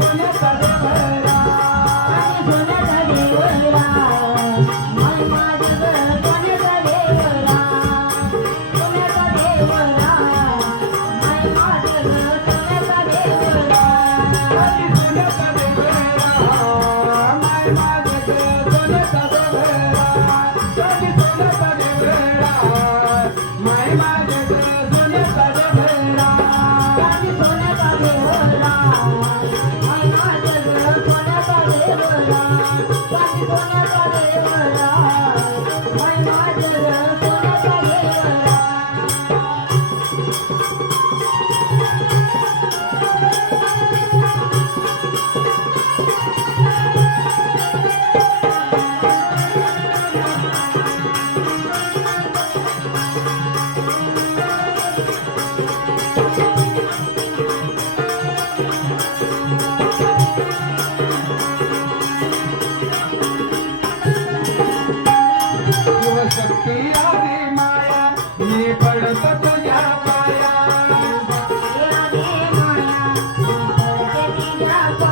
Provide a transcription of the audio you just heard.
Yeah. Yeah.